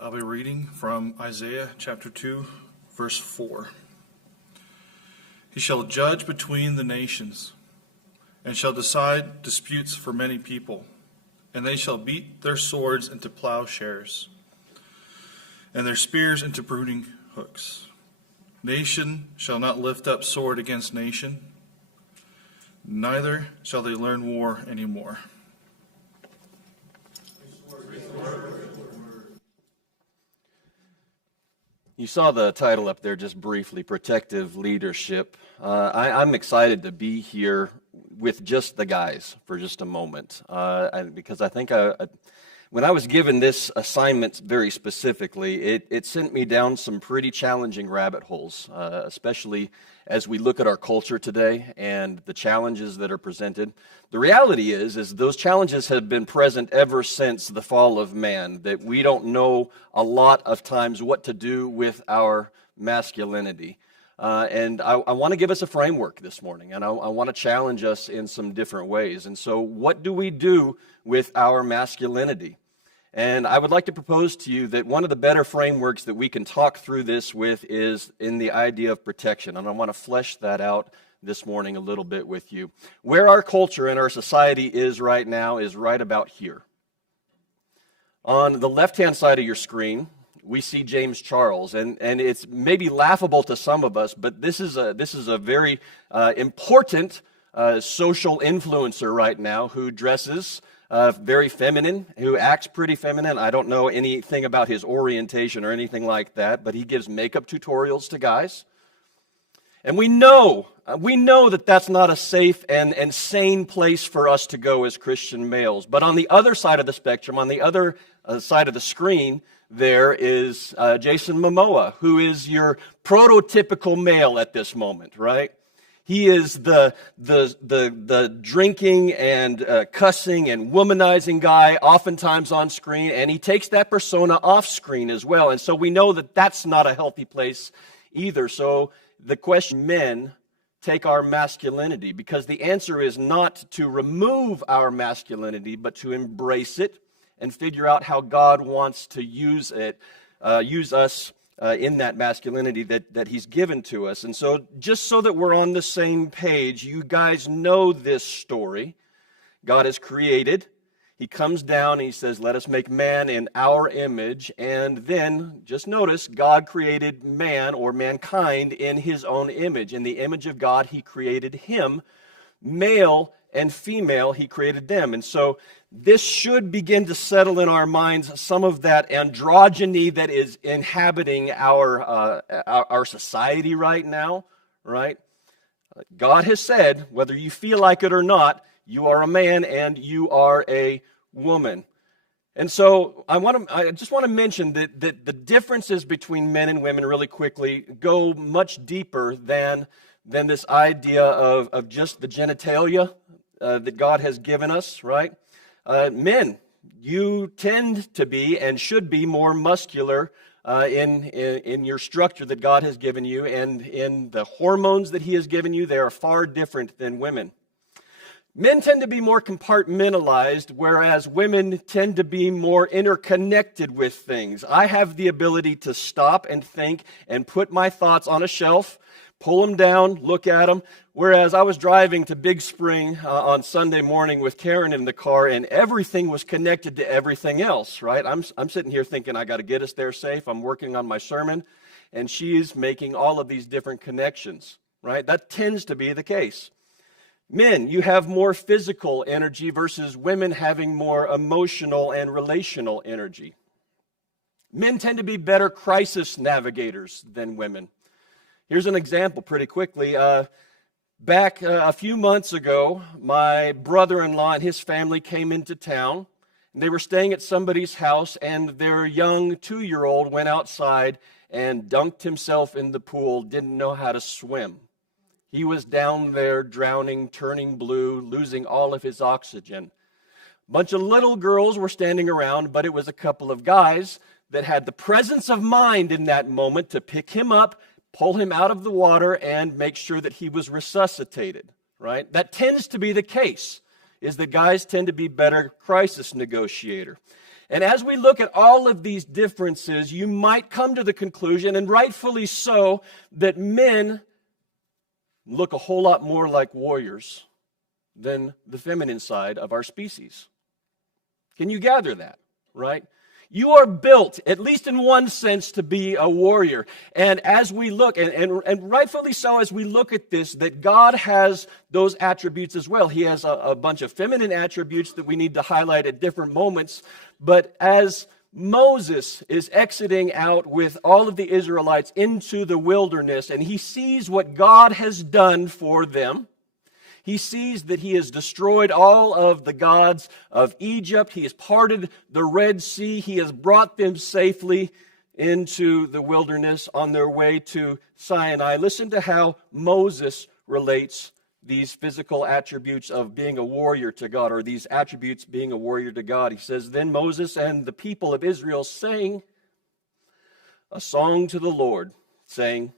I'll be reading from Isaiah chapter 2, verse 4. He shall judge between the nations, and shall decide disputes for many people, and they shall beat their swords into plowshares, and their spears into pruning hooks. Nation shall not lift up sword against nation, neither shall they learn war anymore. You saw the title up there just briefly, Protective Leadership. I'm excited to be here with just the guys for just a moment, because I think when I was given this assignment very specifically, it sent me down some pretty challenging rabbit holes, especially as we look at our culture today and the challenges that are presented. The reality is those challenges have been present ever since the fall of man, that we don't know a lot of times what to do with our masculinity. And I want to give us a framework this morning, and I want to challenge us in some different ways. And so what do we do with our masculinity? And I would like to propose to you that one of the better frameworks that we can talk through this with is in the idea of protection. And I want to flesh that out this morning a little bit with you. Where our culture and our society is right now is right about here. On the left-hand side of your screen, we see James Charles, and it's maybe laughable to some of us, but this is a very important social influencer right now who dresses very feminine, who acts pretty feminine. I don't know anything about his orientation or anything like that, but he gives makeup tutorials to guys. And we know that that's not a safe and sane place for us to go as Christian males. But on the other side of the spectrum, on the other side of the screen, there is Jason Momoa, who is your prototypical male at this moment, right? He is the drinking and cussing and womanizing guy, oftentimes on screen, and he takes that persona off screen as well. And so we know that that's not a healthy place either. So the question, men take our masculinity, because the answer is not to remove our masculinity, but to embrace it and figure out how God wants to use us in that masculinity that he's given to us. And so just so that we're on the same page, you guys know this story. God has created. He comes down and he says, let us make man in our image. And then, just notice, God created man or mankind in his own image. In the image of God, he created him. Male and female, he created them. And so this should begin to settle in our minds some of that androgyny that is inhabiting our society right now, right? God has said, whether you feel like it or not, you are a man and you are a woman. And so I just want to mention that the differences between men and women really quickly go much deeper than this idea of just the genitalia that God has given us, right? Men, you tend to be and should be more muscular in your structure that God has given you, and in the hormones that he has given you, they are far different than women. Men tend to be more compartmentalized, whereas women tend to be more interconnected with things. I have the ability to stop and think and put my thoughts on a shelf, pull them down, look at them. Whereas I was driving to Big Spring on Sunday morning with Karen in the car, and everything was connected to everything else, right? I'm sitting here thinking I got to get us there safe. I'm working on my sermon, and she's making all of these different connections, right? That tends to be the case. Men, you have more physical energy versus women having more emotional and relational energy. Men tend to be better crisis navigators than women. Here's an example pretty quickly. Back a few months ago, my brother-in-law and his family came into town. And they were staying at somebody's house, and their young 2-year-old went outside and dunked himself in the pool, didn't know how to swim. He was down there drowning, turning blue, losing all of his oxygen. A bunch of little girls were standing around, but it was a couple of guys that had the presence of mind in that moment to pick him up, pull him out of the water, and make sure that he was resuscitated, right? That tends to be the case, is that guys tend to be better crisis negotiator. And as we look at all of these differences, you might come to the conclusion, and rightfully so, that men look a whole lot more like warriors than the feminine side of our species. Can you gather that, right? You are built, at least in one sense, to be a warrior. And as we look, and rightfully so, as we look at this, that God has those attributes as well. He has a bunch of feminine attributes that we need to highlight at different moments. But as Moses is exiting out with all of the Israelites into the wilderness, and he sees what God has done for them, he sees that he has destroyed all of the gods of Egypt. He has parted the Red Sea. He has brought them safely into the wilderness on their way to Sinai. Listen to how Moses relates these physical attributes of being a warrior to God, or these attributes being a warrior to God. He says, "Then Moses and the people of Israel sang a song to the Lord, saying,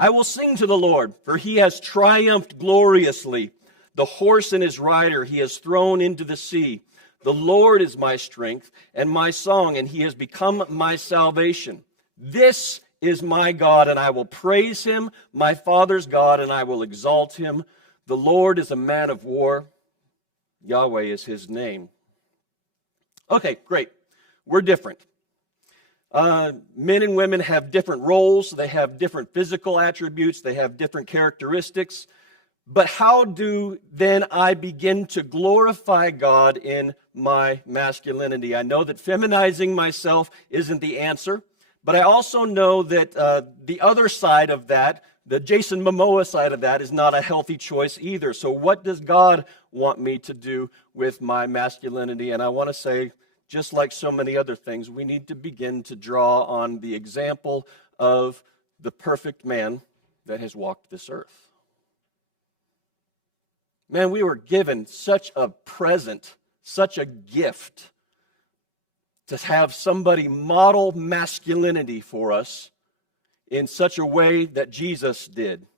'I will sing to the Lord, for he has triumphed gloriously. The horse and his rider he has thrown into the sea. The Lord is my strength and my song, and he has become my salvation. This is my God, and I will praise him, my father's God, and I will exalt him. The Lord is a man of war. Yahweh is his name.'" Okay, great. We're different. Men and women have different roles. They have different physical attributes. They have different characteristics. But how do then I begin to glorify God in my masculinity? I know that feminizing myself isn't the answer, but I also know that the other side of that, the Jason Momoa side of that, is not a healthy choice either. So what does God want me to do with my masculinity? And I want to say, just like so many other things, we need to begin to draw on the example of the perfect man that has walked this earth. Man, we were given such a present, such a gift to have somebody model masculinity for us in such a way that Jesus did.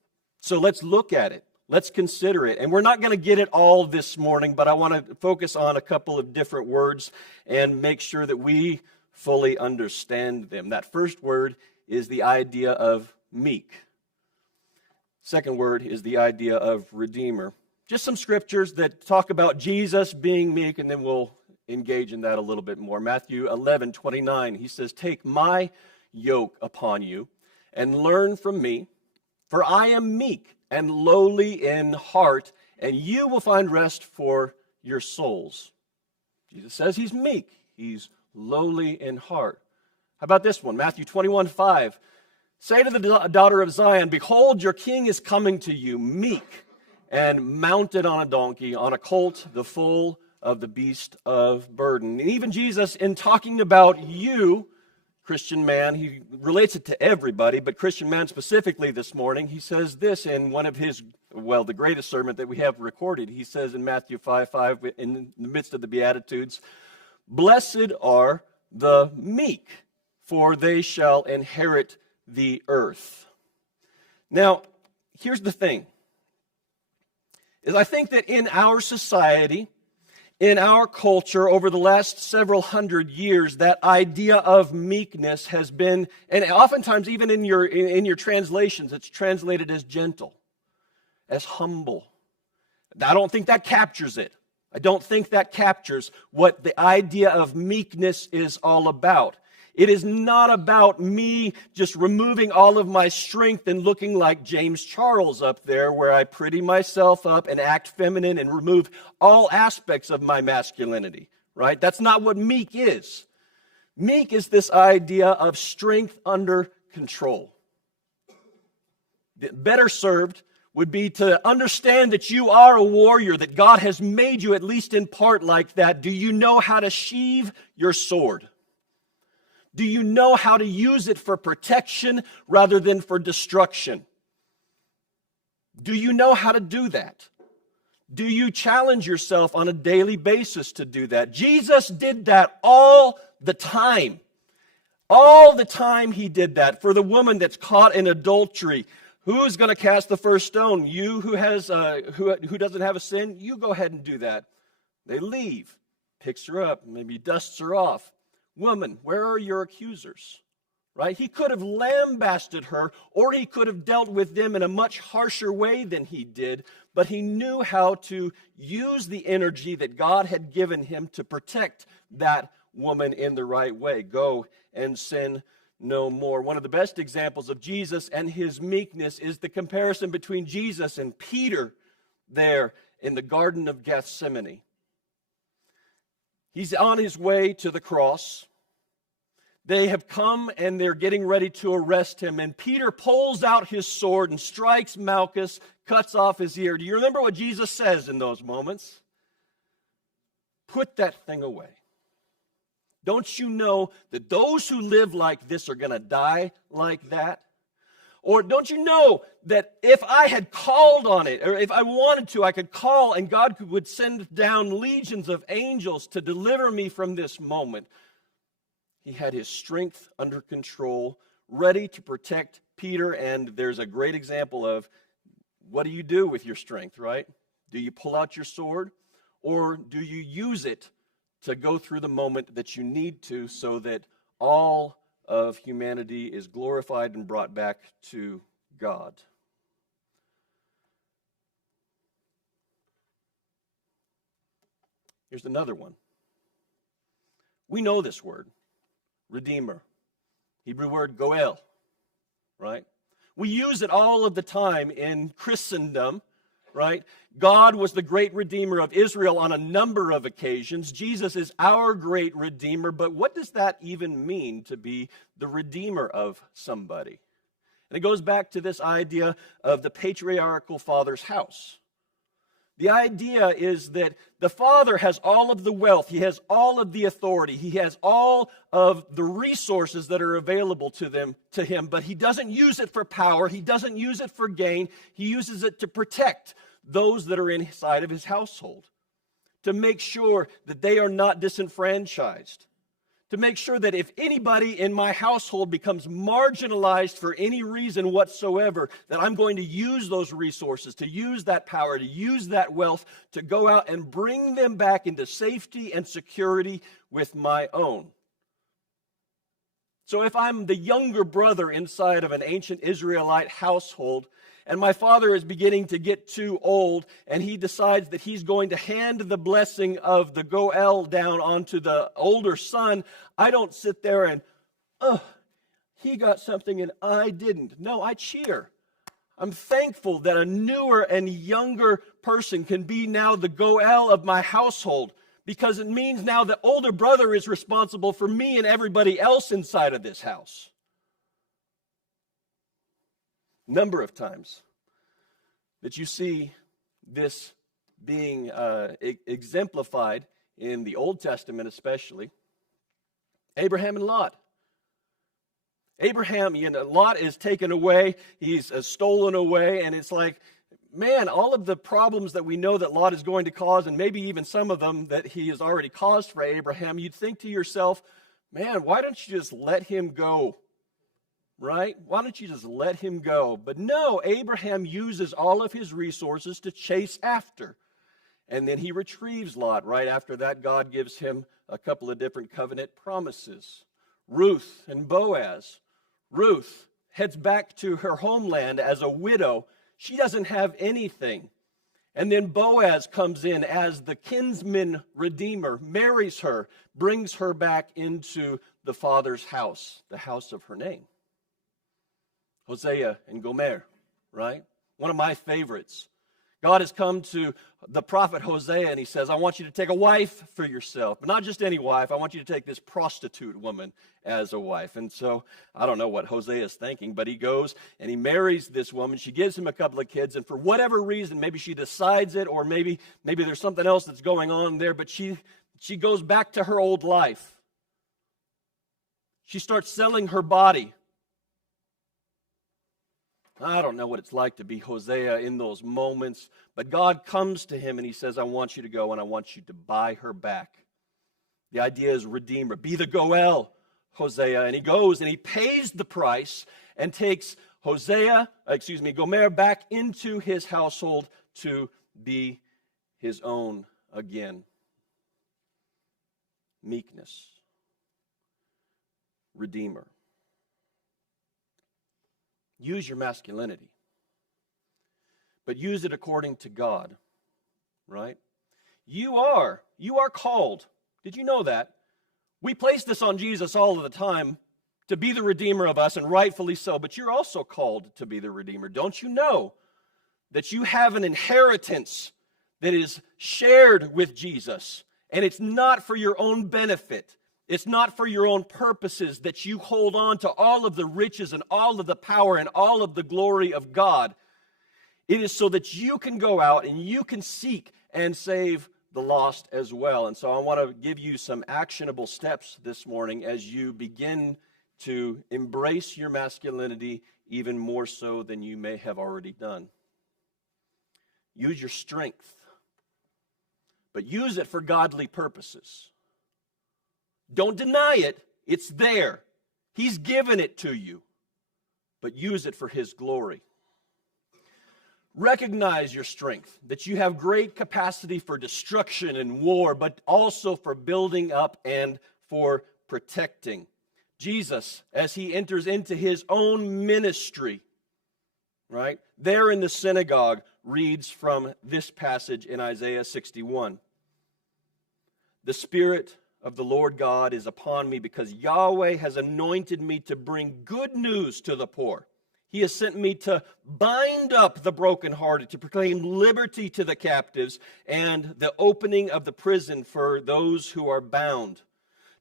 So let's look at it. Let's consider it. And we're not going to get it all this morning, but I want to focus on a couple of different words and make sure that we fully understand them. That first word is the idea of meek. Second word is the idea of redeemer. Just some scriptures that talk about Jesus being meek, and then we'll engage in that a little bit more. Matthew 11:29, he says, "Take my yoke upon you and learn from me, for I am meek and lowly in heart, and you will find rest for your souls." Jesus says he's meek. He's lowly in heart. How about this one? Matthew 21:5, "Say to the daughter of Zion, behold, your king is coming to you, meek and mounted on a donkey, on a colt, the foal of the beast of burden." And even Jesus, in talking about you, Christian man, he relates it to everybody, but Christian man specifically this morning, he says this in one of his, the greatest sermon that we have recorded. He says in Matthew 5:5, in the midst of the Beatitudes, "Blessed are the meek, for they shall inherit the earth." Now, here's the thing. Is I think that in our society, in our culture, over the last several hundred years, that idea of meekness has been, and oftentimes even in your translations, it's translated as gentle, as humble. I don't think that captures it. I don't think that captures what the idea of meekness is all about. It is not about me just removing all of my strength and looking like James Charles up there, where I pretty myself up and act feminine and remove all aspects of my masculinity, right? That's not what meek is. Meek is this idea of strength under control. Better served would be to understand that you are a warrior, that God has made you at least in part like that. Do you know how to sheathe your sword? Do you know how to use it for protection rather than for destruction? Do you know how to do that? Do you challenge yourself on a daily basis to do that? Jesus did that all the time. All the time he did that. For the woman that's caught in adultery, who's going to cast the first stone? You who doesn't have a sin, you go ahead and do that. They leave. Picks her up, maybe dusts her off. Woman, where are your accusers? Right? He could have lambasted her, or he could have dealt with them in a much harsher way than he did, but he knew how to use the energy that God had given him to protect that woman in the right way. Go and sin no more. One of the best examples of Jesus and his meekness is the comparison between Jesus and Peter there in the Garden of Gethsemane. He's on his way to the cross. They have come and they're getting ready to arrest him. And Peter pulls out his sword and strikes Malchus, cuts off his ear. Do you remember what Jesus says in those moments? Put that thing away. Don't you know that those who live like this are going to die like that? Or don't you know that if I had called on it, or if I wanted to, I could call and God would send down legions of angels to deliver me from this moment? He had his strength under control, ready to protect Peter. And there's a great example of what do you do with your strength, right? Do you pull out your sword, or do you use it to go through the moment that you need to so that all of humanity is glorified and brought back to God? Here's another one. We know this word. Redeemer. Hebrew word goel, right? We use it all of the time in Christendom, right? God was the great Redeemer of Israel on a number of occasions. Jesus is our great Redeemer, but what does that even mean to be the Redeemer of somebody? And it goes back to this idea of the patriarchal father's house. The idea is that the father has all of the wealth, he has all of the authority, he has all of the resources that are available to him, but he doesn't use it for power, he doesn't use it for gain, he uses it to protect those that are inside of his household, to make sure that they are not disenfranchised, to make sure that if anybody in my household becomes marginalized for any reason whatsoever, that I'm going to use those resources, to use that power, to use that wealth, to go out and bring them back into safety and security with my own. So if I'm the younger brother inside of an ancient Israelite household, and my father is beginning to get too old, and he decides that he's going to hand the blessing of the goel down onto the older son, I don't sit there and, he got something and I didn't. No, I cheer. I'm thankful that a newer and younger person can be now the goel of my household, because it means now the older brother is responsible for me and everybody else inside of this house. Number of times that you see this being exemplified in the Old Testament especially. Abraham and Lot. Abraham, Lot is taken away, he's stolen away, and it's like, man, all of the problems that we know that Lot is going to cause, and maybe even some of them that he has already caused for Abraham, you'd think to yourself, man, why don't you just let him go? Right? Why don't you just let him go? But no, Abraham uses all of his resources to chase after. And then he retrieves Lot. Right after that, God gives him a couple of different covenant promises. Ruth and Boaz. Ruth heads back to her homeland as a widow. She doesn't have anything. And then Boaz comes in as the kinsman redeemer, marries her, brings her back into the father's house, the house of her name. Hosea and Gomer, right? One of my favorites. God has come to the prophet Hosea and he says, I want you to take a wife for yourself, but not just any wife. I want you to take this prostitute woman as a wife. And so I don't know what Hosea is thinking, but he goes and he marries this woman. She gives him a couple of kids, and for whatever reason, maybe she decides it, or maybe there's something else that's going on there, but she goes back to her old life. She starts selling her body. I don't know what it's like to be Hosea in those moments, but God comes to him and he says, I want you to go and I want you to buy her back. The idea is redeemer. Be the goel, Hosea. And he goes and he pays the price and takes Gomer back into his household to be his own again. Meekness. redeemer. Use your masculinity, but use it according to God, right? You are called. Did you know that? We place this on Jesus all of the time to be the redeemer of us, and rightfully so, but you're also called to be the redeemer. Don't you know that you have an inheritance that is shared with Jesus, and it's not for your own benefit. It's not for your own purposes that you hold on to all of the riches and all of the power and all of the glory of God. It is so that you can go out and you can seek and save the lost as well. And so I want to give you some actionable steps this morning as you begin to embrace your masculinity even more so than you may have already done. Use your strength, but use it for godly purposes. Don't deny it. It's there. He's given it to you, but use it for His glory. Recognize your strength, that you have great capacity for destruction and war, but also for building up and for protecting. Jesus, as He enters into His own ministry, right, there in the synagogue, reads from this passage in Isaiah 61. The Spirit of the Lord God is upon me, because Yahweh has anointed me to bring good news to the poor. He has sent me to bind up the brokenhearted, to proclaim liberty to the captives, and the opening of the prison for those who are bound,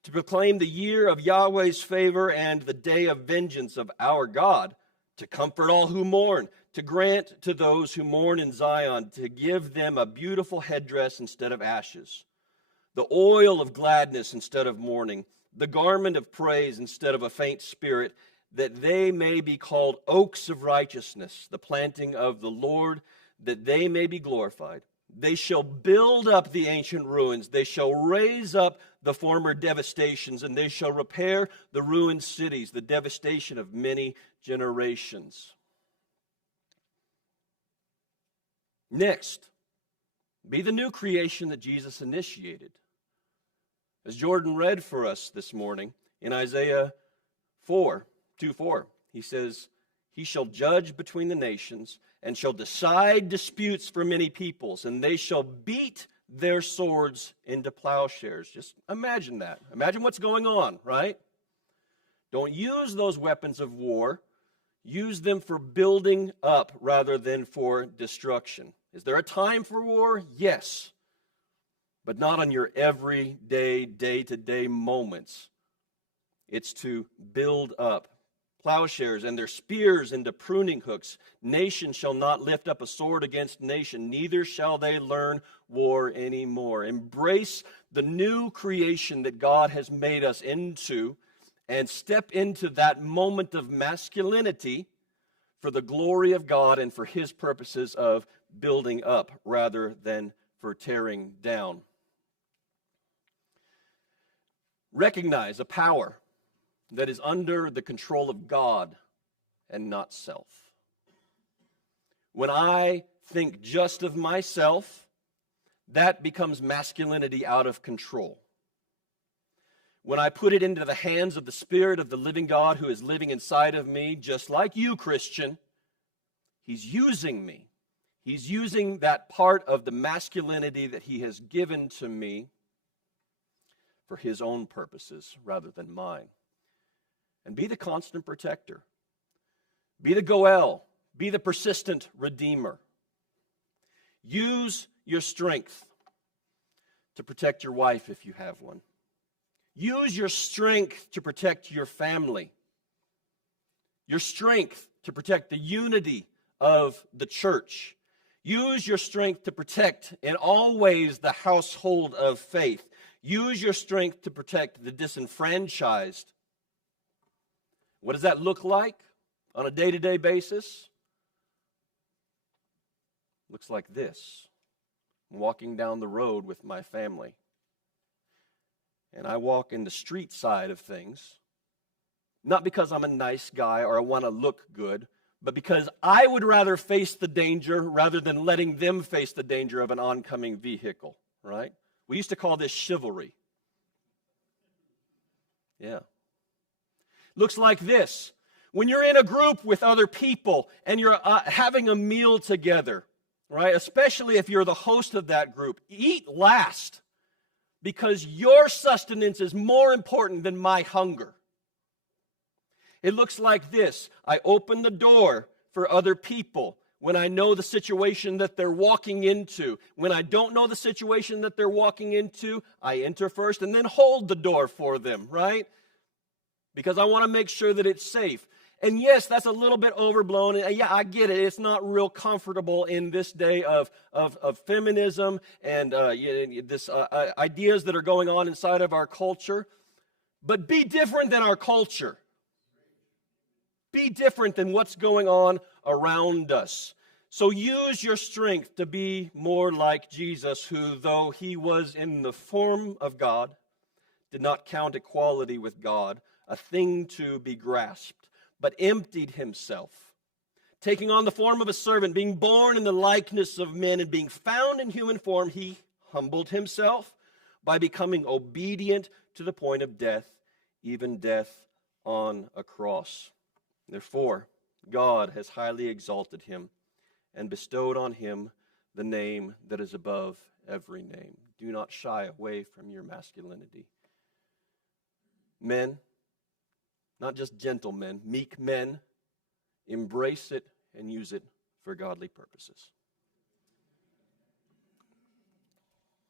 to proclaim the year of Yahweh's favor and the day of vengeance of our God, to comfort all who mourn, to grant to those who mourn in Zion, to give them a beautiful headdress instead of ashes, the oil of gladness instead of mourning, the garment of praise instead of a faint spirit, that they may be called oaks of righteousness, the planting of the Lord, that they may be glorified. They shall build up the ancient ruins. They shall raise up the former devastations, and they shall repair the ruined cities, the devastation of many generations. Next, be the new creation that Jesus initiated. As Jordan read for us this morning in Isaiah 2:4, he says, He shall judge between the nations and shall decide disputes for many peoples, and they shall beat their swords into plowshares. Just imagine that. Imagine what's going on, right? Don't use those weapons of war. Use them for building up rather than for destruction. Is there a time for war? Yes. But not on your everyday, day-to-day moments. It's to build up. Plowshares and their spears into pruning hooks. Nation shall not lift up a sword against nation, neither shall they learn war anymore. Embrace the new creation that God has made us into, and step into that moment of masculinity for the glory of God and for His purposes of building up rather than for tearing down. Recognize a power that is under the control of God and not self. When I think just of myself, that becomes masculinity out of control. When I put it into the hands of the Spirit of the living God who is living inside of me, just like you, Christian, He's using me. He's using that part of the masculinity that He has given to me for His own purposes rather than mine. And be the constant protector. Be the Goel. Be the persistent redeemer. Use your strength to protect your wife if you have one. Use your strength to protect your family. Your strength to protect the unity of the church. Use your strength to protect in all ways the household of faith. Use your strength to protect the disenfranchised. What does that look like on a day-to-day basis? Looks like this. I'm walking down the road with my family, and I walk in the street side of things, not because I'm a nice guy or I want to look good, but because I would rather face the danger rather than letting them face the danger of an oncoming vehicle, right? We used to call this chivalry. Yeah. looks like this. When you're in a group with other people and you're having a meal together, right? Especially if you're the host of that group, eat last because your sustenance is more important than my hunger. It looks like this. I open the door for other people when I know the situation that they're walking into. When I don't know the situation that they're walking into, I enter first and then hold the door for them, right? Because I want to make sure that it's safe. And yes, that's a little bit overblown. And yeah, I get it. It's not real comfortable in this day of feminism and ideas that are going on inside of our culture. But be different than our culture. Be different than what's going on around us. So use your strength to be more like Jesus, who, though he was in the form of God, did not count equality with God a thing to be grasped, but emptied himself, taking on the form of a servant, being born in the likeness of men, and being found in human form, he humbled himself by becoming obedient to the point of death, even death on a cross. Therefore, God has highly exalted him and bestowed on him the name that is above every name. Do not shy away from your masculinity. Men, not just gentlemen, meek men, embrace it and use it for godly purposes.